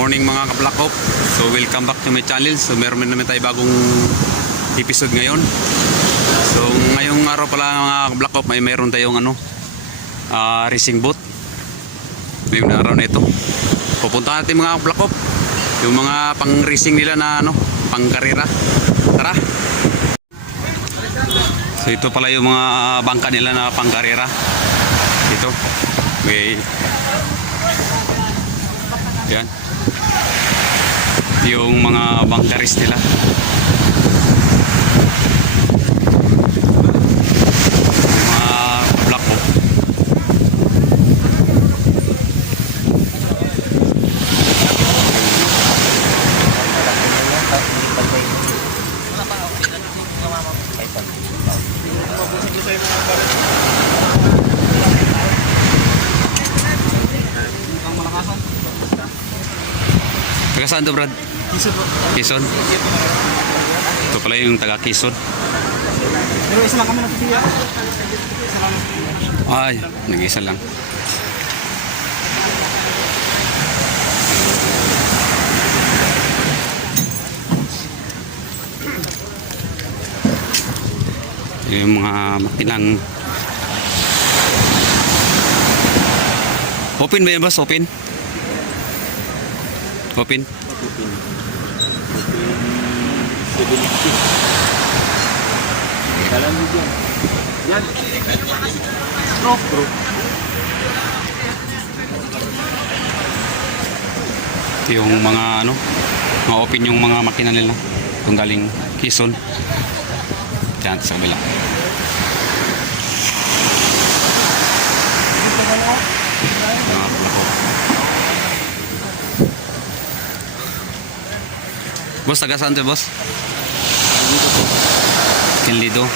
morning mga kablakop. So welcome back to my channel. So meron naman tayo bagong episode ngayon. So ngayong araw pala mga kablakop ay meron tayong racing boat. Ngayong araw na ito pupunta natin mga kablakop yung mga pang racing nila na pang karera. Tara. So ito pala yung mga bangka nila na pang karera. Ito. Okay. Yan. Yung mga bangkaris nila. Mga black hawk. Taga saan to, Brad? Quezon po. Quezon? Ito pala yung taga Quezon. Pero isa lang kami napipili. Isa lang. Ay, nag-isa lang. Yung mga makilang. Open ba yan, boss? Open? Open? Dalam video. Yan. Bro. Ito yung mga mga open yung mga makina nila. Kung galing Quezon. Diyan sa kabila. Mga plako. Boss, taga saan to, boss? Kinlido.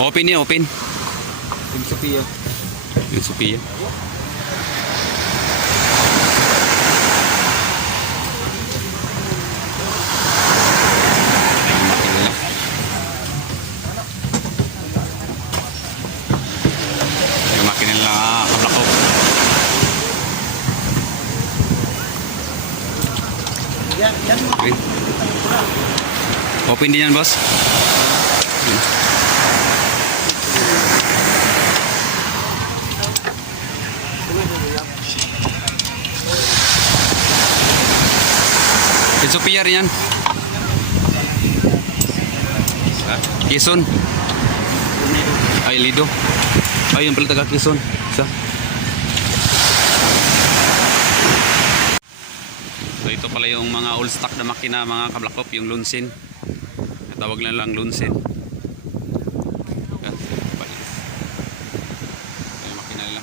Open niya, open. Yung Sophia. Yung Sophia. Yung makina nila kablako. Yan. Okay. Open din yan, boss. It's Sophia rin yan. Quezon. Ay, Lido. Ay, yung pala taga Quezon. Isa. So ito pala yung mga all stock na makina mga kablakop, yung Lunsin. Tawag na lang Lunsin. Yan, yung makina nila.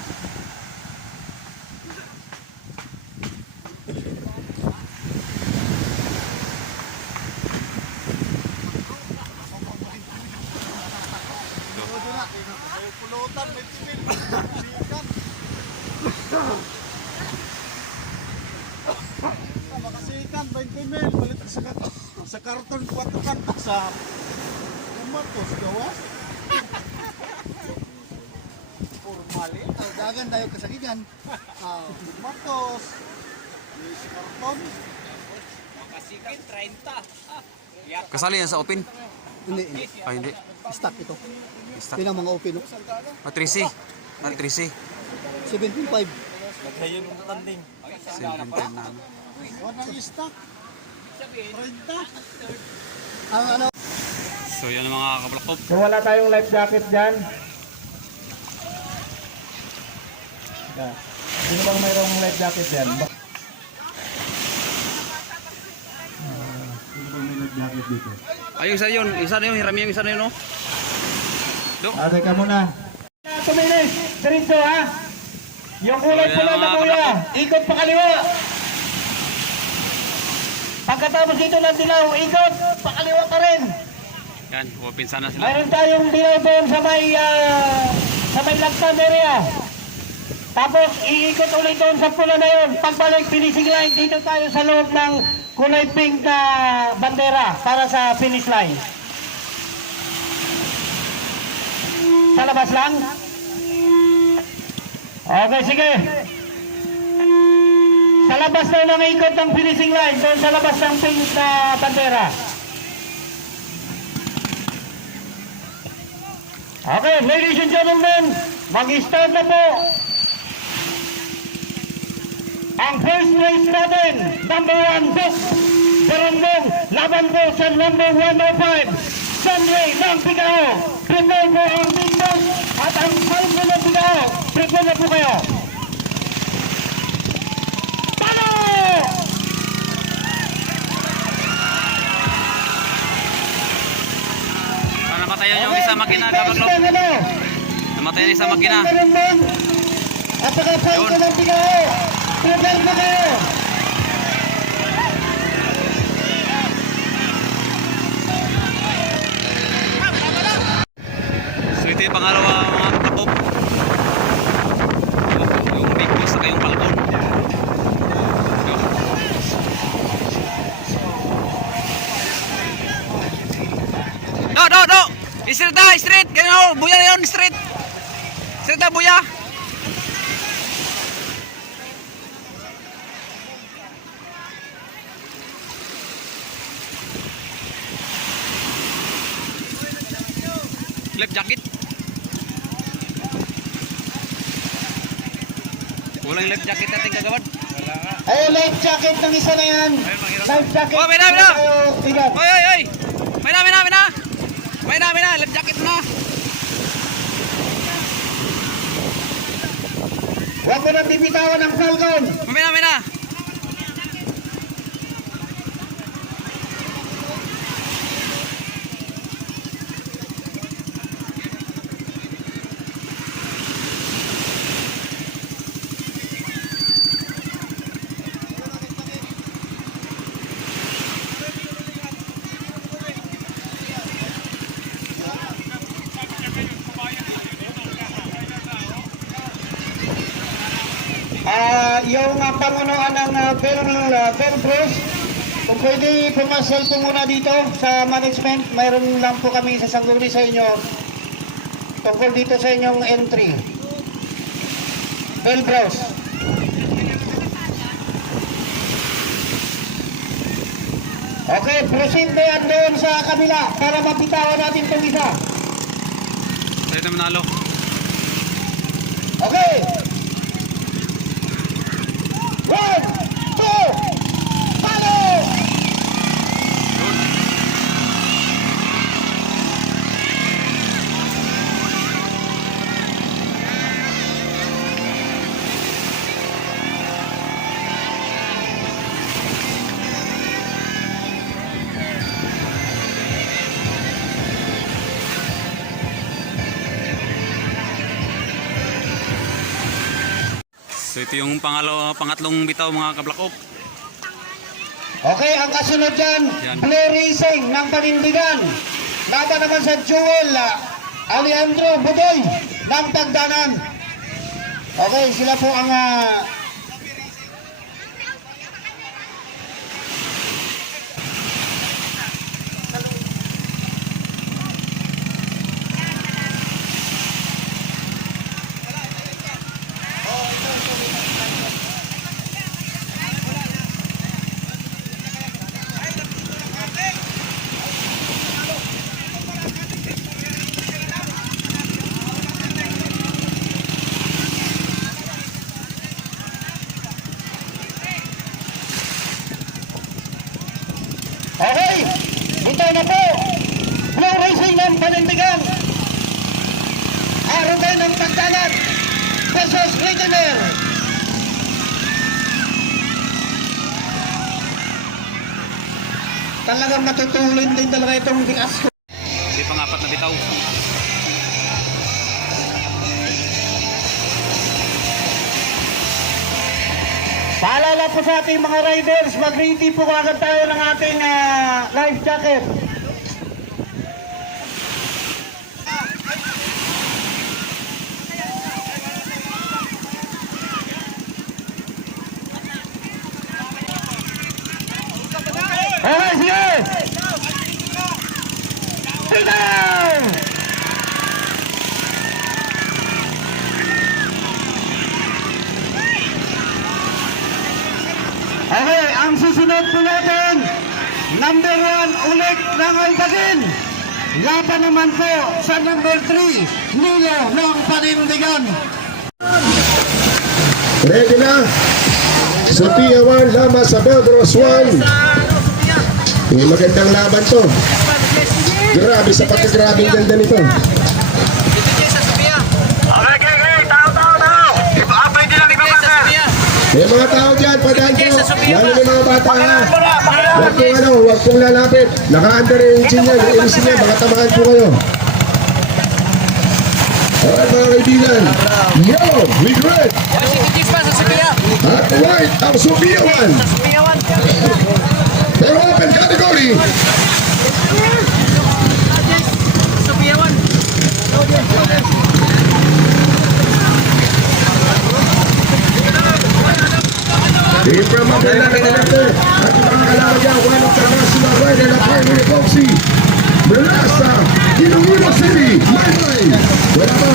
Makasikan 20 mil balik sa karton 4 kan sa umatos gawas. Formali, dagan tayo kasagigan. Umatos. Sa karton. Makasikin 30. Kasali yan sa open? Hindi. Ay, hindi. Stock ito. Stock. Pinang mga open. 3C. 3C. 7.5. Naghayon ng tanding. 710 na. Wala yung stock. 30. Ang So yan ang mga kablakop. Kung wala tayong life jacket dyan. Yeah. Sino bang mayroong life jacket dyan? Sino bang may life jacket dito? Ay, isa yun. Isa na yun. Hirami yung isa na yun, no? Do. Teka muna. Tumilis! Diretso ha! Yung kulay pula na kuya, ikot pa kaliwa! Pagkatapos dito ng dilaw, ikot pa kaliwa ka rin! Yan, open sana sila. Mayroon tayong dilaw doon sa may lagtan area. Tapos iikot ulit doon sa pula na yun. Pagbalik finishing line, dito tayo sa loob ng kulay pink na bandera para sa finish line. Sa labas lang? Okay, sige. sa labas na ng ikot ng finishing line, doon sa labas ng pink na bandera. Okay, ladies and gentlemen, mag-start na po ang first race natin. Number 1, book. Barangong, laban po sa number 105. Sunray ng Bigao. Prepare po ang big boss at ang salvo ng Bigao. Prepare na po kayo. Talo! Namatayan yung isa makina, kabaglok. Namatayan isa makina. At saka salvo ng Bigao. Prepare na kayo. So ito yung pangalawa mga kapop. Yung big boss at yung Falcon. Do! Straight na, straight! Ganyan o, buya na yun, straight! Straight na, buya! Left jacket. Walang left jacket natin kagawad. Ay, life jacket ng isa na yan. Life jacket. Oh, may na! Tigat. Oy! May na! Left jacket na! Huwag mo nang bibitawan ng Falcon. May na! Yung pangunuan ng Belbros, kung pwede pumasal po muna dito sa management, mayroon lang po kami sasangguni sa inyo tungkol dito sa inyong entry. Belbros. Okay, proceed na yan doon sa kabila para mapitawan natin itong isa. Tayo na manalo. Okay. 1, 2, follow! So ito yung pangatlong bitaw mga kablakop. Okay, ang kasunod dyan, Yan. Blue Racing ng Panindigan. Laban naman sa Joel Alejandro Budoy ng Tagdanan. Okay, sila po ang okay, ito na po, Blue Racing ng Panindigan. Arugay ng Tagdanan versus Redeemer. Talagang matutulin din talaga itong bikas ko. Ito yung pangapat na bitaw. Paalala po sa ating mga riders, mag-ready po agad tayo ng ating life jacket. Okay, sige! Sit down! susunod po natin, number 1 ulit ng Alpagin. Laban naman po sa number 3, Nilo ng Panindigan. Ready na? Sophia 1, Lama sa Belbros 1. Magandang laban to. Grabe sa pagkagrabing ganda nito. May mga tao dyan, padaan po. Lalo may mga bata ha. Huwag pong lalapit. Naka-under yung chin niya, ilisin niya, baka tamaan po kayo. Alright mga kaibigan. Yo, regret. At white, ang Sophia 1. For open category. From Magdalena at mga kalaban dyan, one of the national rider na primary boxy. Mula sa Iloilo City, Maymay. Wala pa.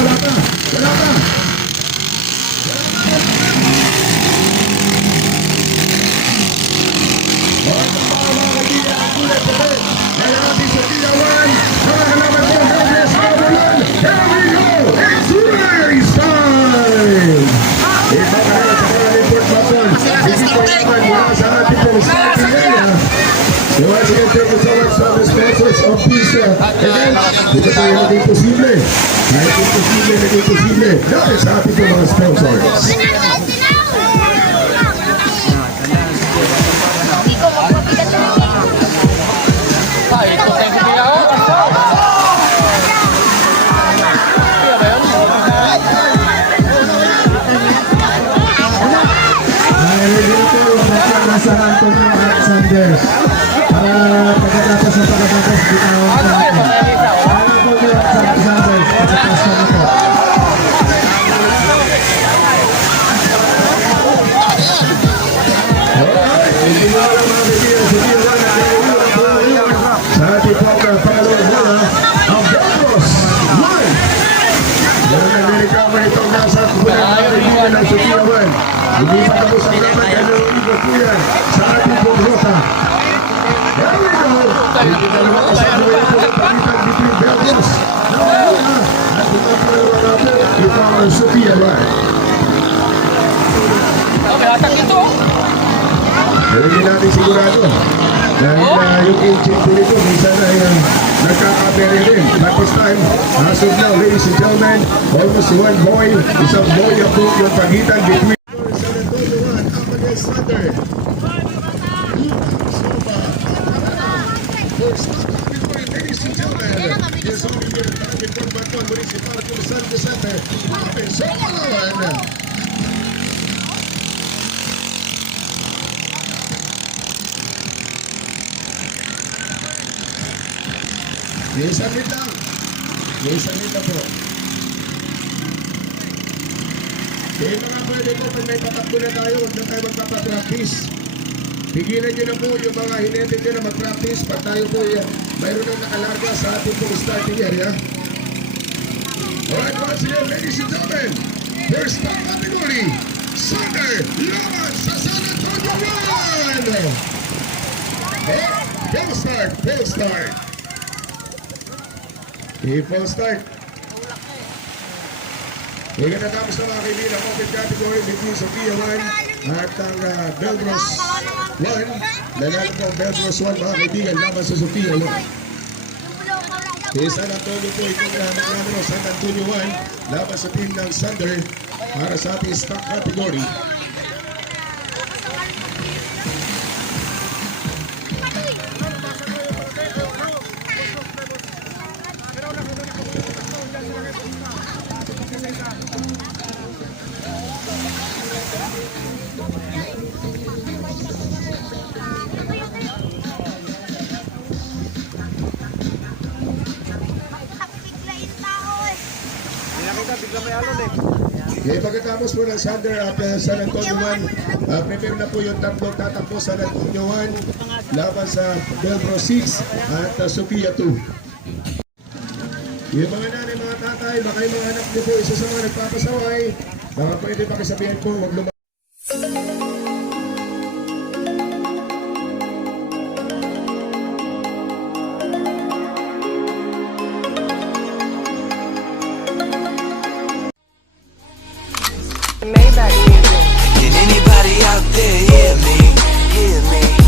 So once again, thank you so much from the sponsors of this event. Dito tayo naging posible. Kahit imposible, naging posible. Dahil sa ating po mga sponsors. Nasa Antonio Alexander para pagkatapos ng pagkatapos bitawan natin. Antonio Alexander, pagkatapos na po. Alright, hindi mo lang mga kaibigan, sige lang at sa ating po na pangalawang bola, ang Belbros 1. Meron na nilikaman itong nasa kulang mga kaibigan ng Sophia 1. Hindi pa tapos ang laban kaya nalulungkot po yan sa ating Bogrota. There we go! Hindi na naman kasama yan po ang pagitan between Belbros na una at itong pangalawa natin itong Sophia 1. Hindi natin sigurado dahil yung agent po nito minsan ay nagkakapere rin. But this time, as of now, ladies and gentlemen, almost one boy, isang boy ang po yung pagitan between San Antonio 1 up against Thunder. First up, ladies and gentlemen, is only your target for Baton Municipal for San Vicente. Apen Sopalawan. Isang minta po. Kaya mga pwede po, pag may patakbo na tayo, huwag na tayo magpapapractice. Pigilan nyo na po yung mga hinete nyo na mag-practice pag tayo po mayroon na nakalarga sa ating pong starting area. Alright, once again, ladies and gentlemen, first top category, Sander Laman sa San Antonio 1! Full start. Full start. Ngayon natapos na mga kaibigan ang open category between Sophia 1 at ang Belbros 1. Nanalo po ang Belbros 1 mga kaibigan laban sa Sophia 1. Kaya San Antonio po itong naman San Antonio 1 laban sa team ng Sander para sa ating stock category. Okay, pagkatapos po ng Sander at San Antonio 1, prepare na po yung tatlong tatakbo San Antonio 1 laban sa Belbros 6 at Sophia 2. Yung mga nanay, mga tatay, baka yung mga anak niyo po isa sa mga nagpapasaway, baka pwede pakisabihan po, huwag lumabas. Maybach music. Can anybody out there hear me? Hear me?